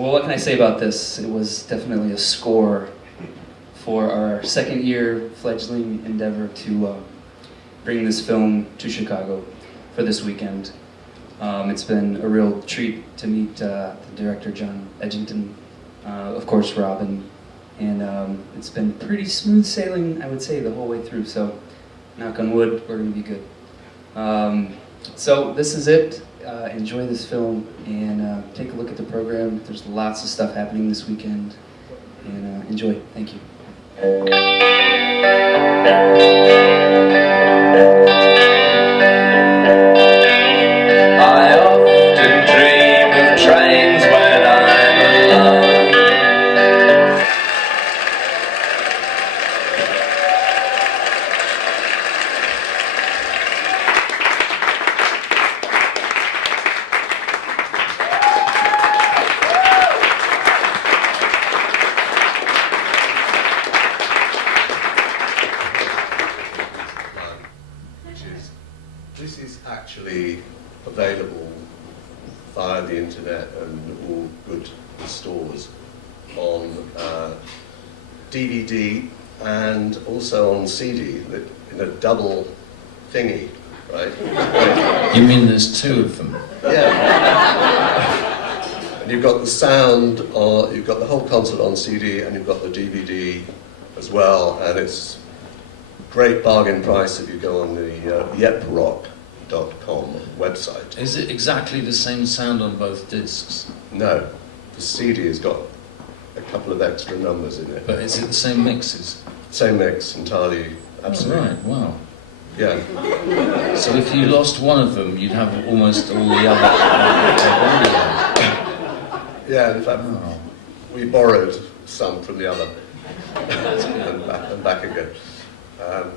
Well, what can I say about this? It was definitely a score for our second year fledgling endeavor to bring this film to Chicago for this weekend. It's been a real treat to meet the director, John Edginton, of course Robyn, and it's been pretty smooth sailing, I would say, the whole way through, so knock on wood, we're going to be good. So this is it. Enjoy this film and take a look at the program. There's lots of stuff happening this weekend, and enjoy. Thank you. I often dream of trains when I'm alone. This is actually available via the internet and all good stores on DVD and also on CD in a double thingy, right? You mean there's two of them? Yeah. And you've got the sound, or you've got the whole concert on CD, and you've got the DVD as well, and it's great bargain price if you go on the yeprock.com website. Is it exactly the same sound on both discs? No, the CD has got a couple of extra numbers in it. But is it the same mixes? Same mix, entirely, absolutely. Oh, right, wow. Yeah. So if you lost one of them, you'd have almost all the other. Yeah, in fact, we borrowed some from the other and back again.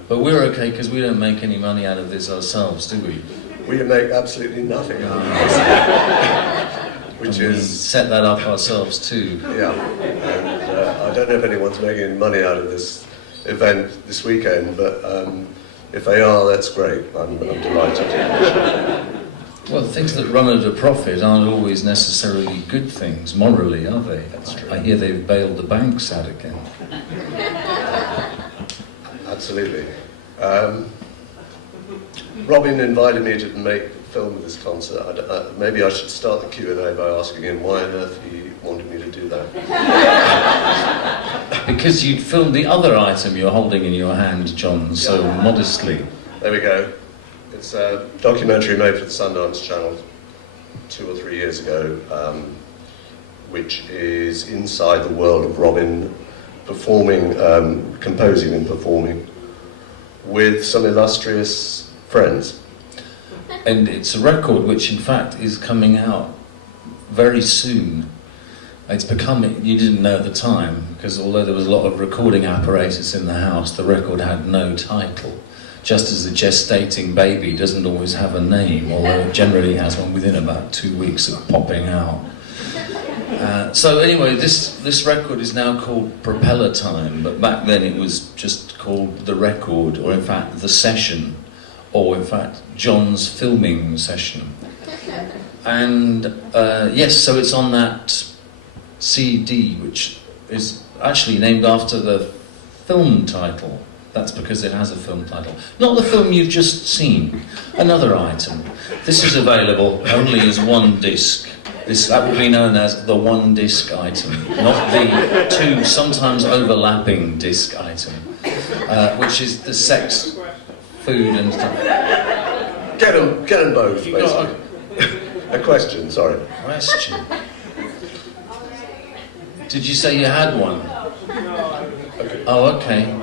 But we're okay because we don't make any money out of this ourselves, do we? We make absolutely nothing out of this. Which and we is... set that up ourselves too. Yeah, and I don't know if anyone's making any money out of this event this weekend, but if they are, that's great. I'm delighted. Well, things that run at a profit aren't always necessarily good things, morally, are they? That's true. I hear they've bailed the banks out again. Absolutely. Robyn invited me to make film of this concert. Maybe I should start the Q&A by asking him why on earth he wanted me to do that. Because you'd filmed the other item you're holding in your hand, John, so modestly. There we go. It's a documentary made for the Sundance Channel 2 or 3 years ago, which is inside the world of Robyn performing, composing and performing with some illustrious friends. And it's a record which in fact is coming out very soon. It's become, you didn't know at the time, because although there was a lot of recording apparatus in the house, the record had no title. Just as a gestating baby doesn't always have a name, although it generally has one within about 2 weeks of popping out. So anyway, this record is now called Propeller Time, but back then it was just called The Record, or in fact The Session, or in fact John's filming session. And yes, so it's on that CD, which is actually named after the film title. That's because it has a film title. Not the film you've just seen, another item. This is available only as one disc. That will be known as the one disc item, not the two sometimes overlapping disc item, which is the sex, food and stuff. Get them both, basically. A question, sorry. Question. Did you say you had one? Oh, okay.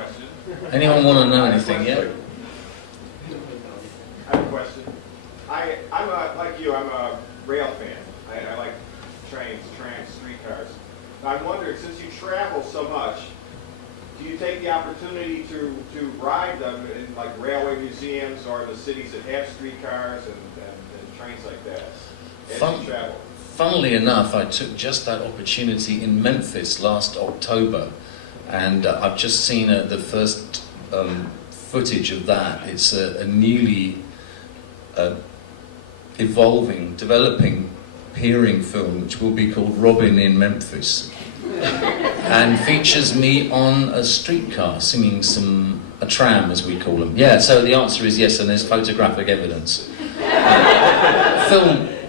Anyone want to know anything yet? I have a question. I'm like you, I'm a rail fan. I like trains, trams, streetcars. I'm wondering, since you travel so much, do you take the opportunity to ride them in like railway museums or the cities that have streetcars and trains like that as you travel? Funnily enough, I took just that opportunity in Memphis last October, and I've just seen the first footage of that. It's a newly developing appearing film, which will be called Robyn in Memphis, and features me on a streetcar singing a tram, as we call them. Yeah, so the answer is yes, and there's photographic evidence.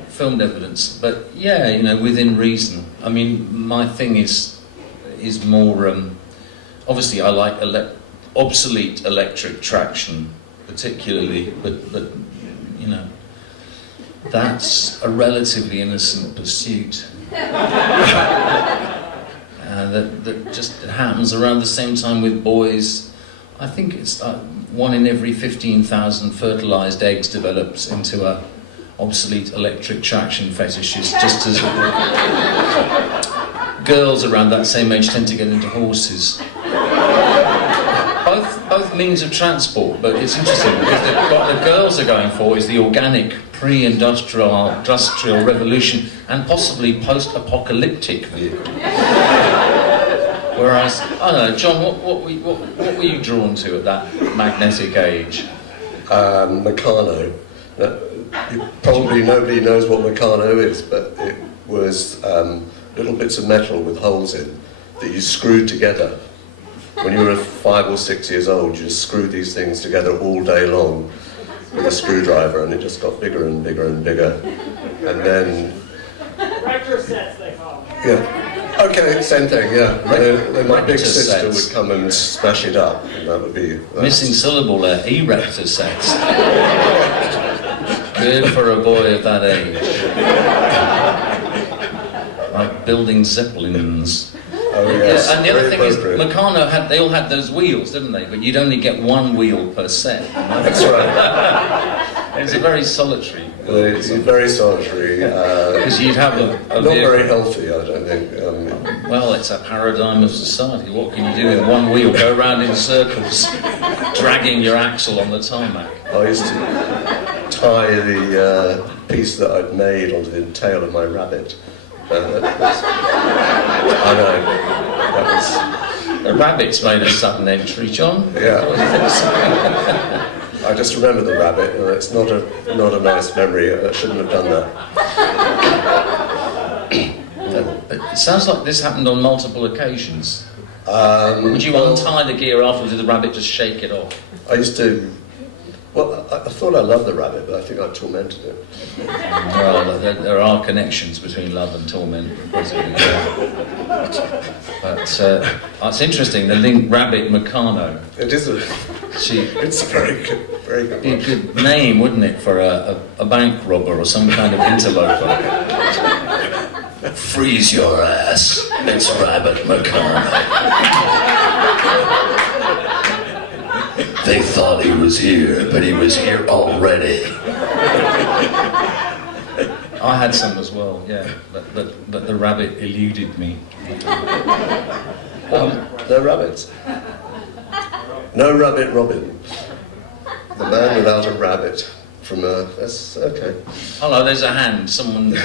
Filmed evidence, but yeah, you know, within reason. I mean, my thing is more, obviously I like obsolete electric traction, particularly, but you know, that's a relatively innocent pursuit. That just happens around the same time with boys. I think it's 1 in every 15,000 fertilised eggs develops into a obsolete electric traction fetishist, just as girls around that same age tend to get into horses. Both means of transport, but it's interesting because what the girls are going for is the organic pre-industrial revolution and possibly post-apocalyptic view. Whereas, I don't know, John, what were you drawn to at that magnetic age? Meccano. Probably nobody knows what Meccano is, but it was little bits of metal with holes in that you screwed together. When you were 5 or 6 years old, you just screwed these things together all day long with a screwdriver, and it just got bigger and bigger and bigger. And then... Rector sets, they call them. Yeah. Okay, same thing, yeah. Then my big sister would come and smash it up, and that would be... Missing syllable there, erector sets. Good for a boy of that age. Like building zeppelins. Oh yes, yeah, and the other thing is, appropriate. Meccano they all had those wheels, didn't they? But you'd only get one wheel per set. That's right. It's a very solitary. It's very solitary. Because you'd have a not vehicle. very healthy, I don't think. Well, it's a paradigm of society. What can you do with one wheel? Go around in circles, dragging your axle on the tarmac. I used to tie the piece that I'd made onto the tail of my rabbit. I know. The rabbit's made a sudden entry, John. Yeah. I just remember the rabbit, and it's not a nice memory. I shouldn't have done that. It sounds like this happened on multiple occasions. Would you well, untie the gear afterwards, or did the rabbit just shake it off? I used to... Well, I thought I loved the rabbit, but I think I tormented it. Well, there are connections between love and torment. But it's interesting, the link rabbit Meccano. It is it's a very good Be a one. good name, wouldn't it, for a bank robber or some kind of interloper? Freeze your ass, it's Rabbit Meccano. They thought he was here, but he was here already. I had some as well, yeah, but the rabbit eluded me. No rabbits. No rabbit Robyn. The man without a rabbit from Earth. That's okay. Hello, there's a hand. Someone